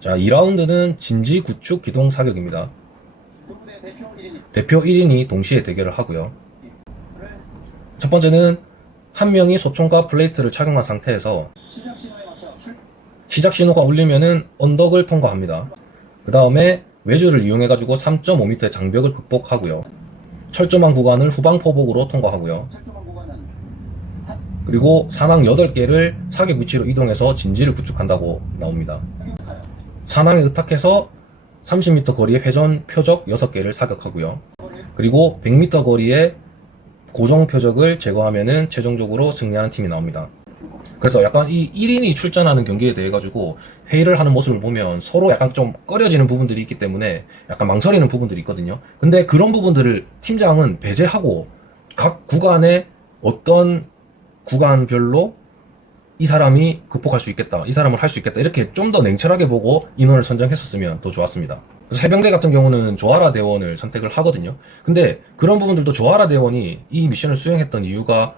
자, 2라운드는 진지 구축 기동 사격입니다. 대표 1인이 동시에 대결을 하고요. 첫 번째는 한 명이 소총과 플레이트를 착용한 상태에서 시작 신호가 울리면은 언덕을 통과합니다. 그 다음에 외주를 이용해가지고 3.5m의 장벽을 극복하고요. 철조망 구간을 후방 포복으로 통과하고요. 그리고 산항 8개를 사격 위치로 이동해서 진지를 구축한다고 나옵니다. 산항에 의탁해서 30m 거리의 회전 표적 6개를 사격하고요. 그리고 100m 거리의 고정 표적을 제거하면은 최종적으로 승리하는 팀이 나옵니다. 그래서 약간 이 1인이 출전하는 경기에 대해 가지고 회의를 하는 모습을 보면 서로 약간 좀 꺼려지는 부분들이 있기 때문에 약간 망설이는 부분들이 있거든요. 근데 그런 부분들을 팀장은 배제하고 각 구간에 어떤 구간별로 이 사람이 극복할 수 있겠다, 이 사람을 할 수 있겠다, 이렇게 좀 더 냉철하게 보고 인원을 선정했었으면 더 좋았습니다. 그래서 해병대 같은 경우는 조아라 대원을 선택을 하거든요. 근데 그런 부분들도 조아라 대원이 이 미션을 수행했던 이유가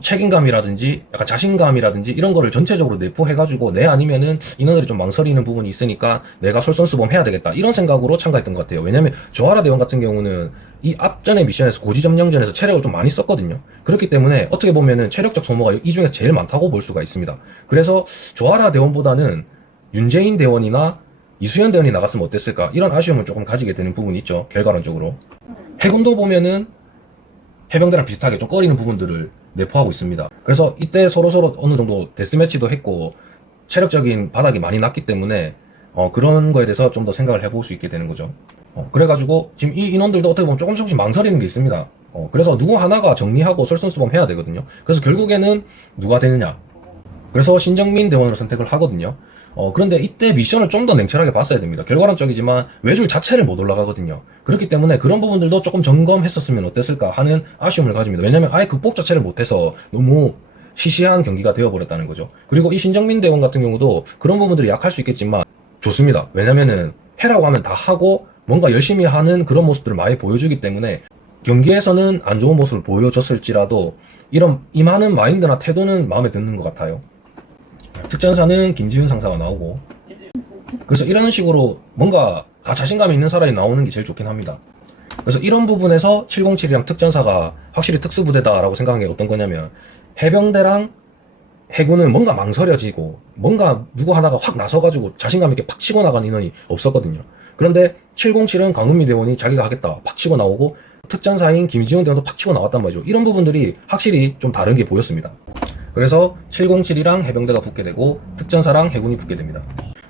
책임감이라든지 약간 자신감이라든지 이런 거를 전체적으로 내포해가지고 내 아니면은 인원들이 좀 망설이는 부분이 있으니까 내가 솔선수범 해야 되겠다 이런 생각으로 참가했던 것 같아요. 왜냐면 조아라 대원 같은 경우는 이 앞전의 미션에서 고지점령전에서 체력을 좀 많이 썼거든요. 그렇기 때문에 어떻게 보면은 체력적 소모가 이 중에서 제일 많다고 볼 수가 있습니다. 그래서 조아라 대원보다는 윤재인 대원이나 이수연 대원이 나갔으면 어땠을까 이런 아쉬움을 조금 가지게 되는 부분이 있죠. 결과론적으로. 해군도 보면은 해병대랑 비슷하게 좀 꺼리는 부분들을 내포하고 있습니다. 그래서 이때 서로서로 어느 정도 데스매치도 했고 체력적인 바닥이 많이 났기 때문에 그런 거에 대해서 좀 더 생각을 해볼 수 있게 되는 거죠. 그래가지고 지금 이 인원들도 어떻게 보면 조금씩 망설이는 게 있습니다. 그래서 누구 하나가 정리하고 솔선수범 해야 되거든요. 그래서 결국에는 누가 되느냐. 그래서 신정민 대원을 선택을 하거든요. 그런데 이때 미션을 좀 더 냉철하게 봤어야 됩니다. 결과론적이지만 외줄 자체를 못 올라가거든요. 그렇기 때문에 그런 부분들도 조금 점검했었으면 어땠을까 하는 아쉬움을 가집니다. 왜냐면 아예 극복 자체를 못해서 너무 시시한 경기가 되어버렸다는 거죠. 그리고 이 신정민 대원 같은 경우도 그런 부분들이 약할 수 있겠지만 좋습니다. 왜냐면은 해라고 하면 다 하고 뭔가 열심히 하는 그런 모습들을 많이 보여주기 때문에 경기에서는 안 좋은 모습을 보여줬을지라도 이런 임하는 마인드나 태도는 마음에 드는 것 같아요. 특전사는 김지훈 상사가 나오고 그래서 이런 식으로 뭔가 다 자신감이 있는 사람이 나오는 게 제일 좋긴 합니다. 그래서 이런 부분에서 707이랑 특전사가 확실히 특수부대다라고 생각한 게 어떤 거냐면 해병대랑 해군은 뭔가 망설여지고 뭔가 누구 하나가 확 나서가지고 자신감 있게 팍 치고 나간 인원이 없었거든요. 그런데 707은 강은미 대원이 자기가 하겠다 팍 치고 나오고 특전사인 김지훈 대원도 팍 치고 나왔단 말이죠. 이런 부분들이 확실히 좀 다른 게 보였습니다. 그래서 707이랑 해병대가 붙게 되고 특전사랑 해군이 붙게 됩니다.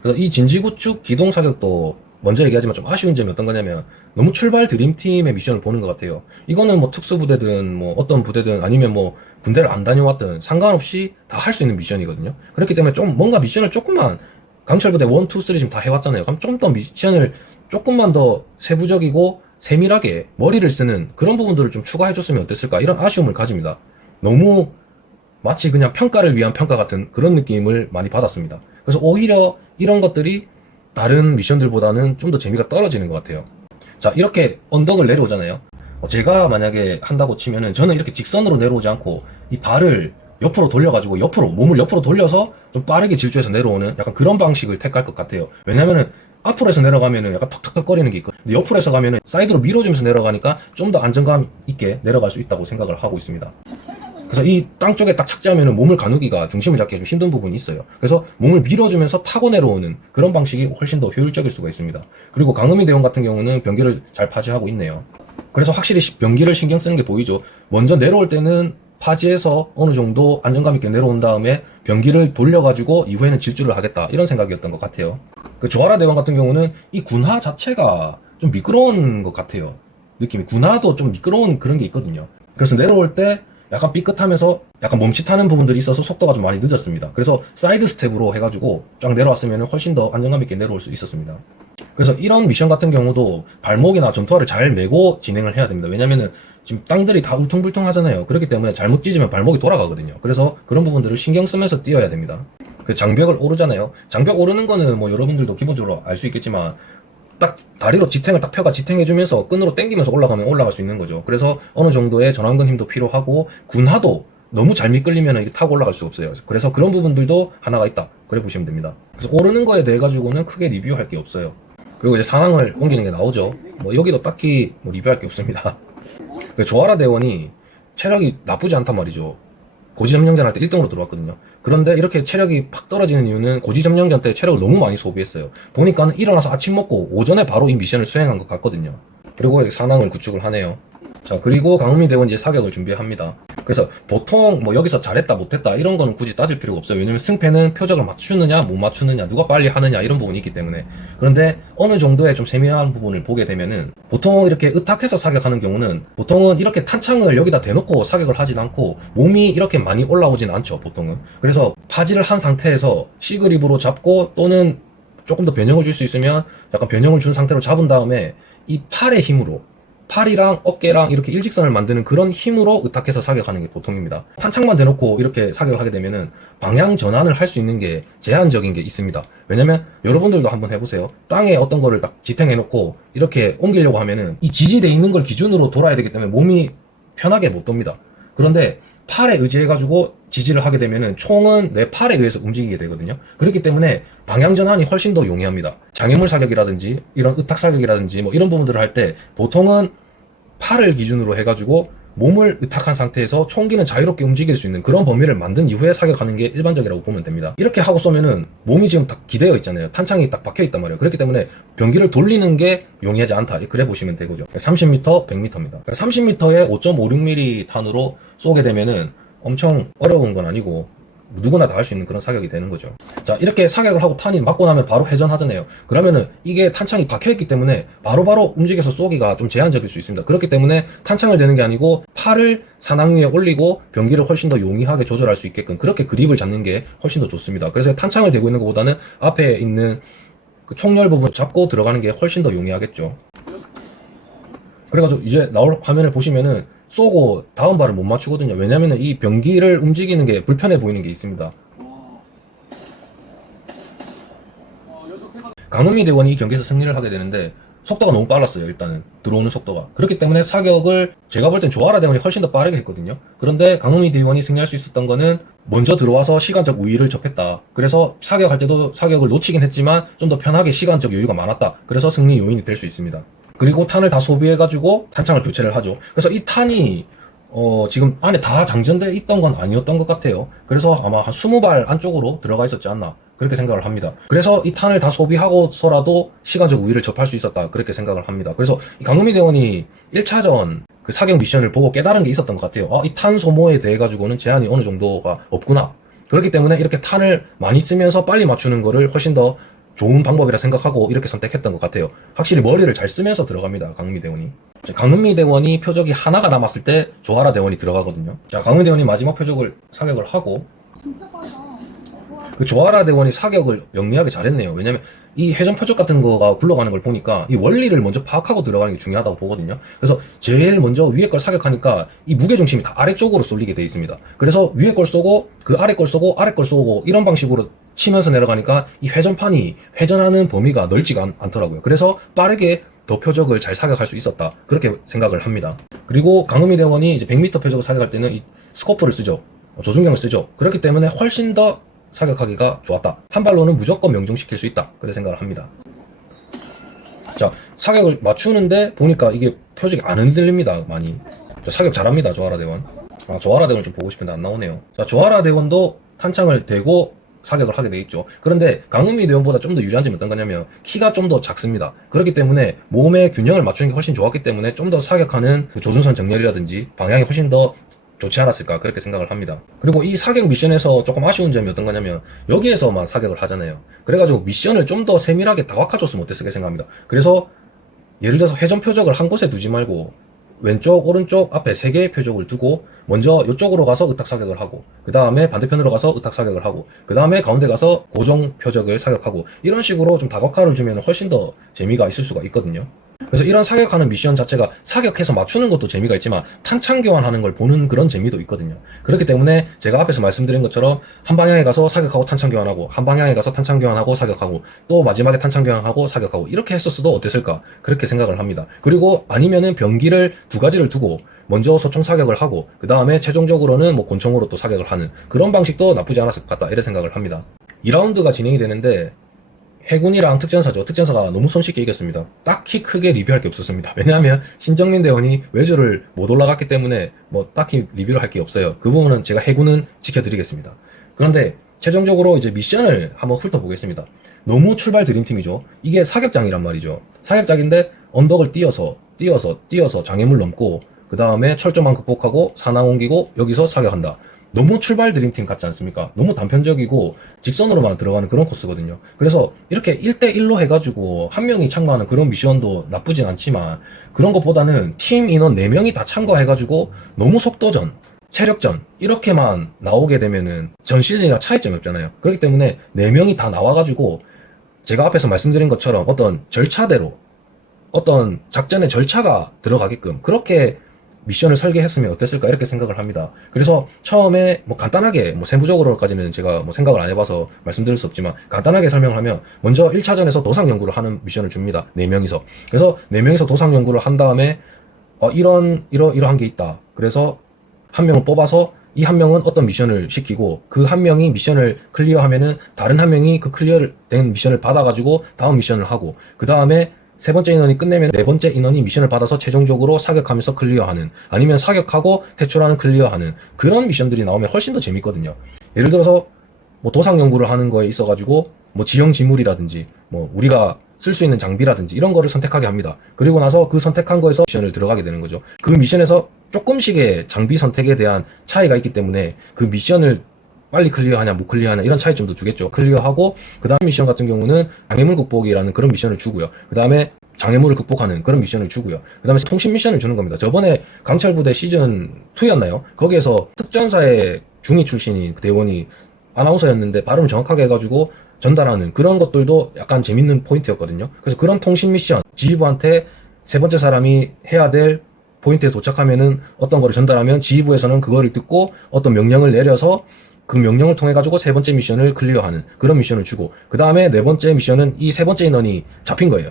그래서 이 진지구축 기동사격도 먼저 얘기하지만 좀 아쉬운 점이 어떤 거냐면 너무 출발 드림팀의 미션을 보는 것 같아요. 이거는 뭐 특수부대든 뭐 어떤 부대든 아니면 뭐 군대를 안 다녀왔든 상관없이 다 할 수 있는 미션이거든요. 그렇기 때문에 좀 뭔가 미션을 조금만 강철부대 1, 2, 3 지금 다 해왔잖아요. 그럼 좀 더 미션을 조금만 더 세부적이고 세밀하게 머리를 쓰는 그런 부분들을 좀 추가해줬으면 어땠을까 이런 아쉬움을 가집니다. 너무 마치 그냥 평가를 위한 평가 같은 그런 느낌을 많이 받았습니다. 그래서 오히려 이런 것들이 다른 미션들보다는 좀 더 재미가 떨어지는 것 같아요. 자, 이렇게 언덕을 내려오잖아요. 제가 만약에 한다고 치면은 저는 이렇게 직선으로 내려오지 않고 이 발을 옆으로 돌려가지고 몸을 옆으로 돌려서 좀 빠르게 질주해서 내려오는 약간 그런 방식을 택할 것 같아요. 왜냐면은 앞으로 해서 내려가면은 약간 턱턱턱 거리는 게 있거든요. 근데 옆으로 해서 가면은 사이드로 밀어주면서 내려가니까 좀 더 안정감 있게 내려갈 수 있다고 생각을 하고 있습니다. 그래서 이 땅 쪽에 딱 착지하면 몸을 가누기가 중심을 잡기가 좀 힘든 부분이 있어요. 그래서 몸을 밀어주면서 타고 내려오는 그런 방식이 훨씬 더 효율적일 수가 있습니다. 그리고 강은미 대원 같은 경우는 변기를 잘 파지하고 있네요. 그래서 확실히 변기를 신경 쓰는 게 보이죠. 먼저 내려올 때는 파지해서 어느 정도 안정감 있게 내려온 다음에 변기를 돌려가지고 이후에는 질주를 하겠다 이런 생각이었던 것 같아요. 그 조아라 대원 같은 경우는 이 군화 자체가 좀 미끄러운 것 같아요. 느낌이 군화도 좀 미끄러운 그런 게 있거든요. 그래서 내려올 때 약간 삐끗하면서 약간 멈칫하는 부분들이 있어서 속도가 좀 많이 늦었습니다. 그래서 사이드 스텝으로 해가지고 쫙 내려왔으면 훨씬 더 안정감 있게 내려올 수 있었습니다. 그래서 이런 미션 같은 경우도 발목이나 전투화를 잘 메고 진행을 해야 됩니다. 왜냐면은 지금 땅들이 다 울퉁불퉁 하잖아요. 그렇기 때문에 잘못 찢으면 발목이 돌아가거든요. 그래서 그런 부분들을 신경 쓰면서 뛰어야 됩니다. 그 장벽을 오르잖아요. 장벽 오르는 거는 뭐 여러분들도 기본적으로 알 수 있겠지만 딱 다리로 지탱을 딱 펴가 지탱해주면서 끈으로 당기면서 올라가면 올라갈 수 있는 거죠. 그래서 어느 정도의 전완근 힘도 필요하고 군하도 너무 잘 미끌리면 이게 타고 올라갈 수가 없어요. 그래서 그런 부분들도 하나가 있다. 그래 보시면 됩니다. 그래서 오르는 거에 대해 가지고는 크게 리뷰할 게 없어요. 그리고 이제 산항을 옮기는 게 나오죠. 뭐 여기도 딱히 뭐 리뷰할 게 없습니다. 그 조아라 대원이 체력이 나쁘지 않단 말이죠. 고지점령전 할 때 1등으로 들어왔거든요. 그런데 이렇게 체력이 팍 떨어지는 이유는 고지점령전 때 체력을 너무 많이 소비했어요. 보니까 일어나서 아침 먹고 오전에 바로 이 미션을 수행한 것 같거든요. 그리고 산항을 구축을 하네요. 자, 그리고 강은미 대원 이제 사격을 준비합니다. 그래서 보통 뭐 여기서 잘했다 못했다 이런 거는 굳이 따질 필요가 없어요. 왜냐면 승패는 표적을 맞추느냐 못 맞추느냐 누가 빨리 하느냐 이런 부분이 있기 때문에. 그런데 어느 정도의 좀 세밀한 부분을 보게 되면은 보통 이렇게 의탁해서 사격하는 경우는 보통은 이렇게 탄창을 여기다 대놓고 사격을 하진 않고 몸이 이렇게 많이 올라오진 않죠, 보통은. 그래서 파지를 한 상태에서 C그립으로 잡고 또는 조금 더 변형을 줄 수 있으면 약간 변형을 준 상태로 잡은 다음에 이 팔의 힘으로 팔이랑 어깨랑 이렇게 일직선을 만드는 그런 힘으로 의탁해서 사격하는 게 보통입니다. 탄창만 대놓고 이렇게 사격을 하게 되면은 방향 전환을 할 수 있는 게 제한적인 게 있습니다. 왜냐면 여러분들도 한번 해보세요. 땅에 어떤 거를 딱 지탱해놓고 이렇게 옮기려고 하면은 이 지지돼 있는 걸 기준으로 돌아야 되기 때문에 몸이 편하게 못 돕니다. 그런데 팔에 의지해가지고 지지를 하게 되면은 총은 내 팔에 의해서 움직이게 되거든요. 그렇기 때문에 방향 전환이 훨씬 더 용이합니다. 장애물 사격이라든지 이런 의탁 사격이라든지 뭐 이런 부분들을 할 때 보통은 팔을 기준으로 해가지고 몸을 의탁한 상태에서 총기는 자유롭게 움직일 수 있는 그런 범위를 만든 이후에 사격하는 게 일반적이라고 보면 됩니다. 이렇게 하고 쏘면은 몸이 지금 딱 기대어 있잖아요. 탄창이 딱 박혀 있단 말이에요. 그렇기 때문에 병기를 돌리는 게 용이하지 않다. 그래 보시면 되고죠. 30m, 100m입니다. 30m에 5.56mm 탄으로 쏘게 되면은 엄청 어려운 건 아니고 누구나 다 할 수 있는 그런 사격이 되는 거죠. 자, 이렇게 사격을 하고 탄이 맞고 나면 바로 회전하잖아요. 그러면은 이게 탄창이 박혀있기 때문에 바로바로 움직여서 쏘기가 좀 제한적일 수 있습니다. 그렇기 때문에 탄창을 대는 게 아니고 팔을 산항 위에 올리고 병기를 훨씬 더 용이하게 조절할 수 있게끔 그렇게 그립을 잡는 게 훨씬 더 좋습니다. 그래서 탄창을 대고 있는 것보다는 앞에 있는 그 총열 부분 잡고 들어가는 게 훨씬 더 용이하겠죠. 그래가지고 이제 나올 화면을 보시면은 쏘고 다음 발을 못 맞추거든요. 왜냐면은 이 병기를 움직이는 게 불편해 보이는 게 있습니다. 강은미 대원이 이 경기에서 승리를 하게 되는데 속도가 너무 빨랐어요. 일단은 들어오는 속도가. 그렇기 때문에 사격을 제가 볼 땐 조아라 대원이 훨씬 더 빠르게 했거든요. 그런데 강은미 대원이 승리할 수 있었던 거는 먼저 들어와서 시간적 우위를 접했다. 그래서 사격할 때도 사격을 놓치긴 했지만 좀 더 편하게 시간적 여유가 많았다. 그래서 승리 요인이 될 수 있습니다. 그리고 탄을 다 소비해가지고 탄창을 교체를 하죠. 그래서 이 탄이 지금 안에 다 장전되어 있던 건 아니었던 것 같아요. 그래서 아마 한 20발 안쪽으로 들어가 있었지 않나 그렇게 생각을 합니다. 그래서 이 탄을 다 소비하고서라도 시간적 우위를 접할 수 있었다 그렇게 생각을 합니다. 그래서 이 강은미 대원이 1차전 그 사격 미션을 보고 깨달은 게 있었던 것 같아요. 이 탄 소모에 대해 가지고는 제한이 어느 정도가 없구나. 그렇기 때문에 이렇게 탄을 많이 쓰면서 빨리 맞추는 거를 훨씬 더 좋은 방법이라 생각하고 이렇게 선택했던 것 같아요. 확실히 머리를 잘 쓰면서 들어갑니다. 강은미 대원이. 강은미 대원이 표적이 하나가 남았을 때 조아라 대원이 들어가거든요. 자, 강은미 대원이 마지막 표적을 사격을 하고 진짜 빠르다. 그 조아라 대원이 사격을 영리하게 잘했네요. 왜냐면 이 회전 표적 같은 거가 굴러가는 걸 보니까 이 원리를 먼저 파악하고 들어가는 게 중요하다고 보거든요. 그래서 제일 먼저 위에 걸 사격하니까 이 무게중심이 다 아래쪽으로 쏠리게 돼 있습니다. 그래서 위에 걸 쏘고 그 아래 걸 쏘고 아래 걸 쏘고 이런 방식으로 치면서 내려가니까 이 회전판이 회전하는 범위가 넓지가 않더라고요. 그래서 빠르게 더 표적을 잘 사격할 수 있었다. 그렇게 생각을 합니다. 그리고 강은미 대원이 이제 100m 표적을 사격할 때는 이 스코프를 쓰죠. 조준경을 쓰죠. 그렇기 때문에 훨씬 더 사격하기가 좋았다. 한 발로는 무조건 명중시킬 수 있다. 그렇게 생각을 합니다. 자, 사격을 맞추는데 보니까 이게 표적이 안 흔들립니다. 많이. 자, 사격 잘합니다. 조아라 대원. 조아라 대원 좀 보고 싶은데 안 나오네요. 자, 조아라 대원도 탄창을 대고 사격을 하게 돼 있죠. 그런데 강은미 대원보다 좀 더 유리한 점이 어떤 거냐면 키가 좀 더 작습니다. 그렇기 때문에 몸의 균형을 맞추는 게 훨씬 좋았기 때문에 좀 더 사격하는 그 조준선 정렬이라든지 방향이 훨씬 더 좋지 않았을까 그렇게 생각을 합니다. 그리고 이 사격 미션에서 조금 아쉬운 점이 어떤 거냐면 여기에서만 사격을 하잖아요. 그래가지고 미션을 좀 더 세밀하게 다각화줬으면 어땠을까 생각합니다. 그래서 예를 들어서 회전 표적을 한 곳에 두지 말고 왼쪽, 오른쪽, 앞에 3개의 표적을 두고 먼저 이쪽으로 가서 의탁 사격을 하고 그 다음에 반대편으로 가서 의탁 사격을 하고 그 다음에 가운데 가서 고정 표적을 사격하고 이런 식으로 좀 다각화를 주면 훨씬 더 재미가 있을 수가 있거든요. 그래서 이런 사격하는 미션 자체가 사격해서 맞추는 것도 재미가 있지만 탄창 교환하는 걸 보는 그런 재미도 있거든요. 그렇기 때문에 제가 앞에서 말씀드린 것처럼 한 방향에 가서 사격하고 탄창 교환하고 한 방향에 가서 탄창 교환하고 사격하고 또 마지막에 탄창 교환하고 사격하고 이렇게 했었어도 어땠을까 그렇게 생각을 합니다. 그리고 아니면은 병기를 두 가지를 두고 먼저 소총 사격을 하고 그 다음에 최종적으로는 뭐 권총으로 또 사격을 하는 그런 방식도 나쁘지 않았을 것 같다 이런 생각을 합니다. 2라운드가 진행이 되는데 해군이랑 특전사가 너무 손쉽게 이겼습니다. 딱히 크게 리뷰할 게 없었습니다. 왜냐하면 신정민 대원이 외조를 못 올라갔기 때문에 뭐 딱히 리뷰를 할 게 없어요. 그 부분은 제가 해군은 지켜드리겠습니다. 그런데 최종적으로 이제 미션을 한번 훑어보겠습니다. 너무 출발 드림팀이죠. 이게 사격장이란 말이죠. 사격장인데 언덕을 뛰어서 장애물 넘고 그 다음에 철조망 극복하고 산항 옮기고 여기서 사격한다. 너무 출발 드림팀 같지 않습니까? 너무 단편적이고 직선으로만 들어가는 그런 코스거든요. 그래서 이렇게 1대1로 해가지고 한 명이 참가하는 그런 미션도 나쁘진 않지만 그런 것보다는 팀 인원 4명이 다 참가해가지고 너무 속도전, 체력전 이렇게만 나오게 되면은 전 시즌이랑 차이점이 없잖아요. 그렇기 때문에 4명이 다 나와가지고 제가 앞에서 말씀드린 것처럼 어떤 절차대로 어떤 작전의 절차가 들어가게끔 그렇게 미션을 설계했으면 어땠을까 이렇게 생각을 합니다. 그래서 처음에 뭐 간단하게 뭐 세부적으로까지는 제가 뭐 생각을 안 해봐서 말씀드릴 수 없지만 간단하게 설명을 하면 먼저 1차전에서 도상 연구를 하는 미션을 줍니다. 4명이서. 그래서 4명이서 도상 연구를 한 다음에 이러한 게 있다. 그래서 한 명을 뽑아서 이 한 명은 어떤 미션을 시키고 그 한 명이 미션을 클리어하면은 다른 한 명이 그 클리어된 미션을 받아가지고 다음 미션을 하고 그 다음에 세 번째 인원이 끝내면 네 번째 인원이 미션을 받아서 최종적으로 사격하면서 클리어하는 아니면 사격하고 퇴출하는 클리어하는 그런 미션들이 나오면 훨씬 더 재밌거든요. 예를 들어서 뭐 도상 연구를 하는 거에 있어가지고 뭐 지형 지물이라든지 뭐 우리가 쓸 수 있는 장비라든지 이런 거를 선택하게 합니다. 그리고 나서 그 선택한 거에서 미션을 들어가게 되는 거죠. 그 미션에서 조금씩의 장비 선택에 대한 차이가 있기 때문에 그 미션을 빨리 클리어하냐 못 클리어하냐 이런 차이점도 주겠죠. 클리어하고 그 다음 미션 같은 경우는 장애물 극복이라는 그런 미션을 주고요. 그 다음에 장애물을 극복하는 그런 미션을 주고요. 그 다음에 통신 미션을 주는 겁니다. 저번에 강철부대 시즌2였나요? 거기에서 특전사의 중위 출신인 그 대원이 아나운서였는데 발음을 정확하게 해가지고 전달하는 그런 것들도 약간 재밌는 포인트였거든요. 그래서 그런 통신 미션 지휘부한테 세 번째 사람이 해야 될 포인트에 도착하면은 어떤 거를 전달하면 지휘부에서는 그거를 듣고 어떤 명령을 내려서 그 명령을 통해 가지고 세 번째 미션을 클리어하는 그런 미션을 주고 그 다음에 네 번째 미션은 이 세 번째 인원이 잡힌 거예요.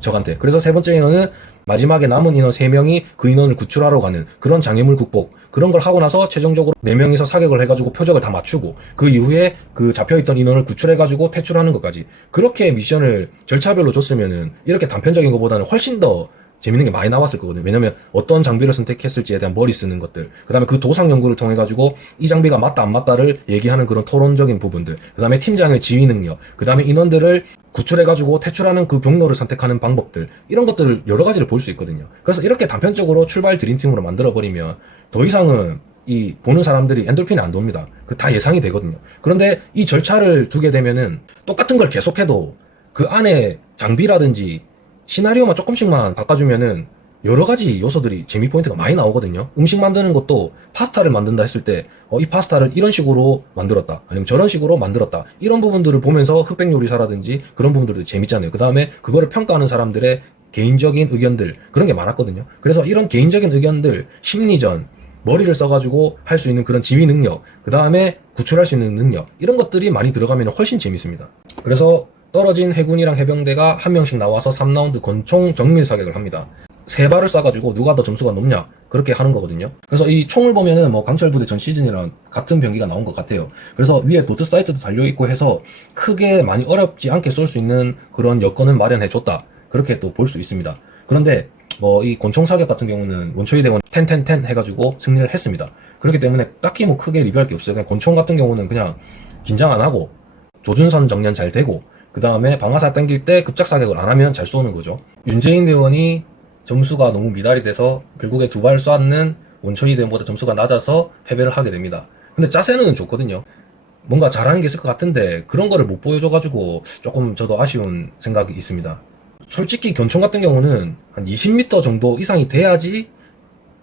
적한테. 그래서 세 번째 인원은 마지막에 남은 인원 3명이 그 인원을 구출하러 가는 그런 장애물 극복 그런 걸 하고 나서 최종적으로 4명이서 사격을 해가지고 표적을 다 맞추고 그 이후에 그 잡혀있던 인원을 구출해가지고 퇴출하는 것까지 그렇게 미션을 절차별로 줬으면은 이렇게 단편적인 것보다는 훨씬 더 재밌는 게 많이 나왔을 거거든요. 왜냐면 어떤 장비를 선택했을지에 대한 머리 쓰는 것들, 그 다음에 그 도상 연구를 통해 가지고 이 장비가 맞다 안 맞다를 얘기하는 그런 토론적인 부분들, 그 다음에 팀장의 지휘 능력, 그 다음에 인원들을 구출해 가지고 퇴출하는 그 경로를 선택하는 방법들 이런 것들을 여러 가지를 볼 수 있거든요. 그래서 이렇게 단편적으로 출발 드림팀으로 만들어 버리면 더 이상은 이 보는 사람들이 엔돌핀이 안 돕니다. 그 다 예상이 되거든요. 그런데 이 절차를 두게 되면은 똑같은 걸 계속해도 그 안에 장비라든지 시나리오만 조금씩만 바꿔주면은 여러 가지 요소들이 재미 포인트가 많이 나오거든요. 음식 만드는 것도 파스타를 만든다 했을 때 이 파스타를 이런 식으로 만들었다 아니면 저런 식으로 만들었다 이런 부분들을 보면서 흑백 요리사라든지 그런 부분들도 재밌잖아요. 그 다음에 그거를 평가하는 사람들의 개인적인 의견들 그런 게 많았거든요. 그래서 이런 개인적인 의견들 심리전 머리를 써가지고 할 수 있는 그런 지휘 능력 그 다음에 구출할 수 있는 능력 이런 것들이 많이 들어가면 훨씬 재밌습니다. 그래서 떨어진 해군이랑 해병대가 한 명씩 나와서 3라운드 권총 정밀 사격을 합니다. 3발을 쏴가지고 누가 더 점수가 높냐 그렇게 하는 거거든요. 그래서 이 총을 보면은 뭐 강철부대 전 시즌이랑 같은 병기가 나온 것 같아요. 그래서 위에 도트 사이트도 달려있고 해서 크게 많이 어렵지 않게 쏠 수 있는 그런 여건을 마련해줬다 그렇게 또 볼 수 있습니다. 그런데 뭐 이 권총 사격 같은 경우는 원초이 대원 10 해가지고 승리를 했습니다. 그렇기 때문에 딱히 뭐 크게 리뷰할 게 없어요. 그냥 권총 같은 경우는 그냥 긴장 안 하고 조준선 정렬 잘 되고 그 다음에 방아사 당길 때 급작 사격을 안 하면 잘 쏘는 거죠. 윤재인 대원이 점수가 너무 미달이 돼서 결국에 2발 쐈는 원초이 대원보다 점수가 낮아서 패배를 하게 됩니다. 근데 짜세는 좋거든요. 뭔가 잘하는 게 있을 것 같은데 그런 거를 못 보여줘가지고 조금 저도 아쉬운 생각이 있습니다. 솔직히 권총 같은 경우는 한 20m 정도 이상이 돼야지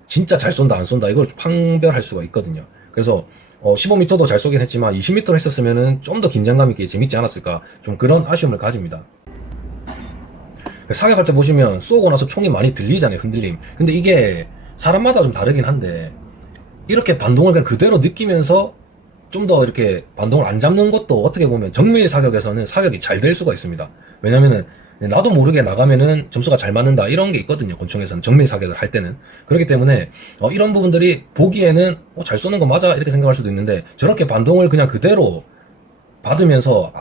진짜 잘 쏜다 안 쏜다 이걸 판별할 수가 있거든요. 그래서 15m도 잘 쏘긴 했지만 20m로 했었으면은 좀 더 긴장감 있게 재밌지 않았을까 좀 그런 아쉬움을 가집니다. 사격할 때 보시면 쏘고 나서 총이 많이 들리잖아요. 흔들림. 근데 이게 사람마다 좀 다르긴 한데 이렇게 반동을 그냥 그대로 느끼면서 좀 더 이렇게 반동을 안 잡는 것도 어떻게 보면 정밀 사격에서는 사격이 잘 될 수가 있습니다. 왜냐면은 나도 모르게 나가면은 점수가 잘 맞는다 이런 게 있거든요. 권총에서는 정밀 사격을 할 때는. 그렇기 때문에 이런 부분들이 보기에는 잘 쏘는 거 맞아 이렇게 생각할 수도 있는데, 저렇게 반동을 그냥 그대로 받으면서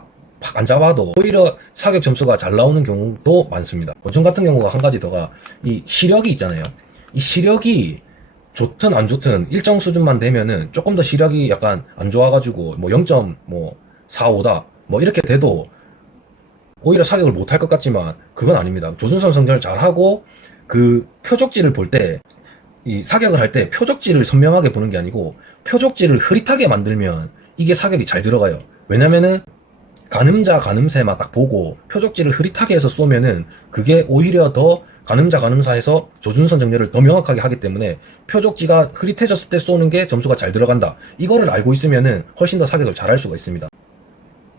팍 안 잡아도 오히려 사격 점수가 잘 나오는 경우도 많습니다. 권총 같은 경우가 한 가지 더가 이 시력이 있잖아요. 이 시력이 좋든 안 좋든 일정 수준만 되면은, 조금 더 시력이 약간 안 좋아가지고 뭐 0.45다 뭐 이렇게 돼도 오히려 사격을 못할 것 같지만 그건 아닙니다. 조준선 성전을 잘하고 그 표적지를 볼 때, 이 사격을 할 때 표적지를 선명하게 보는 게 아니고 표적지를 흐릿하게 만들면 이게 사격이 잘 들어가요. 왜냐면은 가늠자 가늠새만 딱 보고 표적지를 흐릿하게 해서 쏘면은 그게 오히려 더 가늠자 가늠사에서 조준선 정렬을 더 명확하게 하기 때문에 표적지가 흐릿해졌을 때 쏘는 게 점수가 잘 들어간다, 이거를 알고 있으면은 훨씬 더 사격을 잘할 수가 있습니다.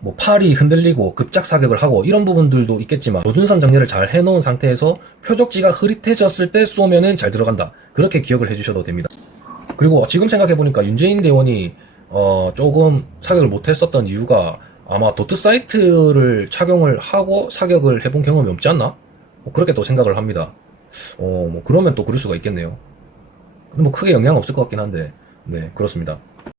뭐 팔이 흔들리고 급작 사격을 하고 이런 부분들도 있겠지만, 조준선 정렬을 잘 해놓은 상태에서 표적지가 흐릿해졌을 때 쏘면은 잘 들어간다, 그렇게 기억을 해주셔도 됩니다. 그리고 지금 생각해보니까 윤재인 대원이 조금 사격을 못했었던 이유가 아마 도트 사이트를 착용을 하고 사격을 해본 경험이 없지 않나? 뭐 그렇게 또 생각을 합니다. 뭐 그러면 또 그럴 수가 있겠네요. 뭐 크게 영향 없을 것 같긴 한데, 네, 그렇습니다.